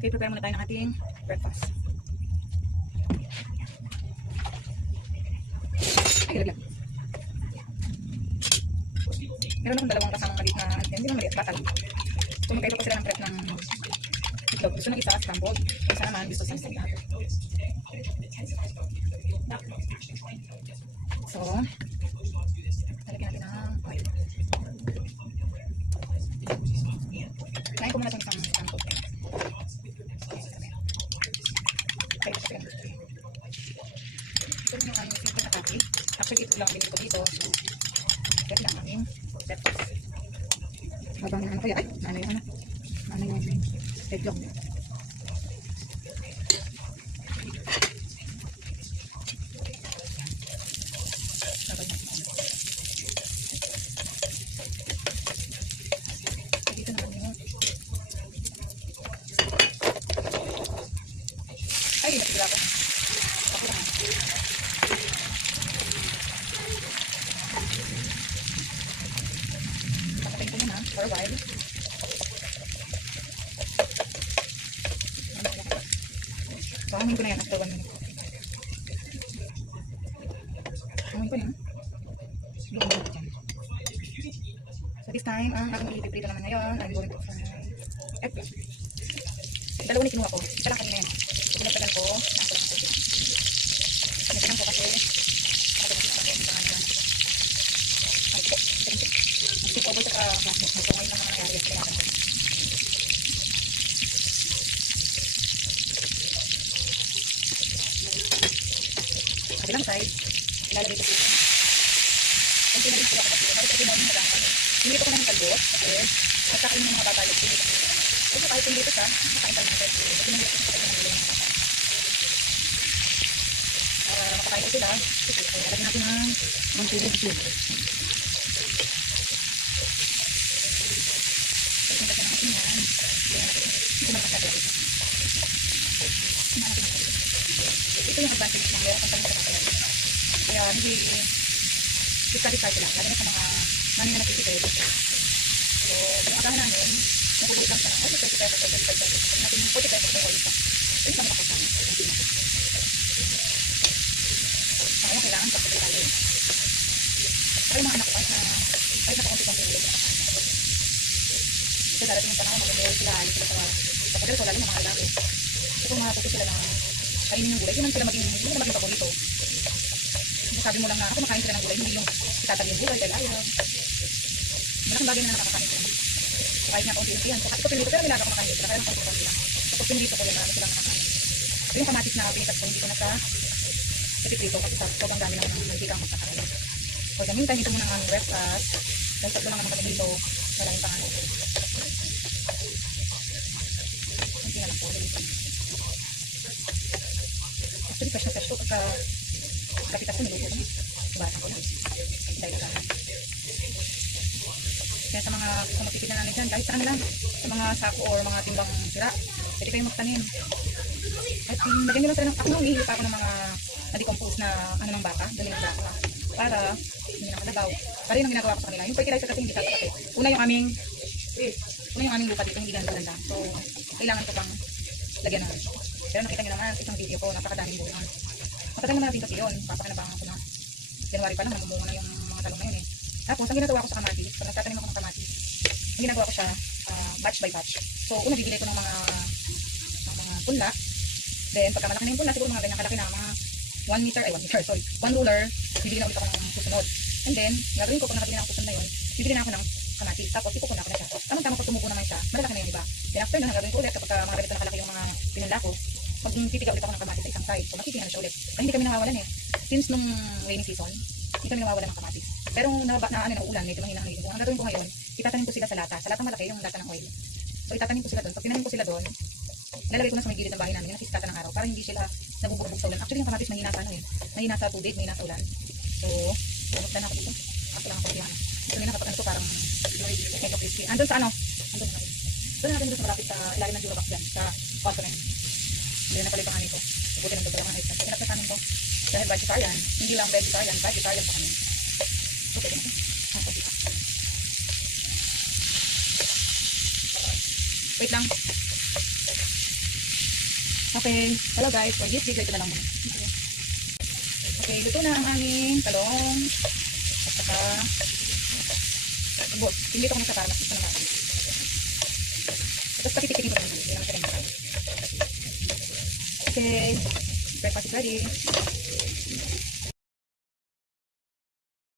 Okay, prepare muna tayo ng ating breakfast. Ay, laglag. Meron akong dalawang kasamang maliit na, hindi naman maliit, batal. So, magkaiba pa sila ng prep ng itlog. Gusto ng isa, scrambled. Isa naman, gusto sa instant lahat. So, talagyan natin ng oil. Kain ko muna itong isang scrambled. Okay, ito lang. Ito rin yung aming simple na kaki. Actually, ito lang binili ko dito. So, ito lang aming breakfast. Habang ano kaya, ay, naano yung eggnog. Dito naman yung ay, nasigla ko. Ako lang. Patayin ko muna for a while. So, amin ko na yan after 1 minute. Amin ko na yan. Doon mo dyan. So, this time, ang aking ipiprito naman ngayon, I'm going to fry eggplant. Dalawa na kinuha ko. Isa lang kanina yan. Pinagtagan ko. Pinagtagan ko kasi stick over sa plastic. So, ngayon lang naman nangyari. Kailangan ko. Kabilang side, ilalagay ko dito. Kung pinagin ko ako dito, bakit mo yung madami? Hindi ko na ng kalbo. At saka yung mga babalog dito. Kung kahit hindi ito siya, makain ka naman. Kasi nang ito siya ng ulo. Para makakain ko sila, ilagay natin ng 1 tablespoon. Ito yung advantage ng meron kang pangkakasal. Kaya hindi discard sila. Lalo na sa mga manin na nagtitipid. So, yung agahan namin, nakulit lang siya. Ay, 30 pesos, 35 pesos. Natin 40 pesos na ulit pa. Ito yung makakasal. Kaya kailangan sa pagkakasal. Saka yung mga anak ko na ay nakakunti pang pinili. Kasi darating yung panahon, mag-enroll sila, ayun sila sa pagkakasal. So, lalo yung mga lalaki. So, kung mga puti sila na kainin yung gulay, hindi na maging paborito. Sabi mo lang na ako makain sila ng gulay, hindi yung itatabi yung gulay, dahil ayaw. Malaking bagay na nakakain sila. So, kahit nga kaunti yan. So, ito pinito, pero nilaga ko makain sila, kaya nakakain sila. So, pinito ko yan, marami silang nakakain. So, yung kamatis na pinitas ko, hindi ko na sa piprito kasi sobrang dami naman ng mantika ang magkakain. So, gamintay dito muna ang aming breakfast. Dahil tatlo lang naman kami dito, wala yung pangalan. Hindi na lang po. Actually, fresh ko pagka kapitas ko niluto ko na. Bata ko na. Dahil ka. Kaya sa mga gusto magtipid na namin dyan, kahit saan lang, sa mga sako or mga timbang sira, pwede kayong magtanim. At lagyan nyo lang sila ng, ako nang hihipa ko ng mga na-decompose na ano ng baka, dali ng baka. Para hindi nakalabaw. Para yun ang ginagawa ko sa kanila. Yung fertilizer kasi hindi kakapit. Una yung aming lupa dito, hindi ganda. So, kailangan ko pang lagyan na. Pero nakita nyo naman, isang video ko, napakadaming bunga. Matagal naman natin kasi yun, papakinabangan ko na. January pa lang, namumunga na yung mga talong na yun eh. Tapos, ang ginagawa ko sa kamatis, pag nagtatanim ako ng kamatis, ang ginagawa ko siya, batch by batch. So, una bibili ko ng mga punla. Then, pagka malaki na yung punla, siguro mga ganyan kalaki na, mga 1 ruler, bibili na ulit ako ng susunod. And then, gagawin ko, pag nakabili na ako susunod na yun, bibili na ako ng kamatis. Tapos, ipupuna ko na siya. Tamang-tamang pag tumubo naman siya, malalaki na yun, diba? Then, after na, gagawin ko ulit, kapag mga ganito nakalaki yung mga pinunla ko, pag titiga ulit ako ng kamatis sa isang side, so makikita na siya ulit. Ay, hindi kami nawawalan eh. Since nung rainy season, hindi kami nawawalan ng kamatis. Pero ng ulan, medyo mahina ang ang gagawin ko ngayon, itatanim ko sila sa lata. Sa lata malaki, yung lata ng oil. So itatanim ko sila doon. Pag tinanim ko sila doon, lalagay ko na sa may gilid ng bahay namin, yung nakikita ng araw, para hindi sila nabubulabog sa ulan. Actually, yung kamatis mahina sa ano eh. Mahina sa tubig, mahina sa ulan. So, pumunta na ako dito. Ako lang ako diyan. So, may nakapag ano to, parang medyo crispy. Andun sa ano? Andun na. Doon natin doon sa malapit sa ilalim ng Durobox dyan, sa Cosmonet. Hindi na pala yung panganin ko. Buti ng dugay ang ice. Kasi pinagkakanin ko. Dahil vegetarian. Hindi lang vegetarian pa kami. Okay. Wait lang. Okay, hello guys, for this video ito na lang muna. Okay, luto na ang aming talong at saka bot. Hindi ito kung sa parang gusto naman. Tapos patitikin ko lang. Hindi naman siya rin. Okay, breakfast is ready.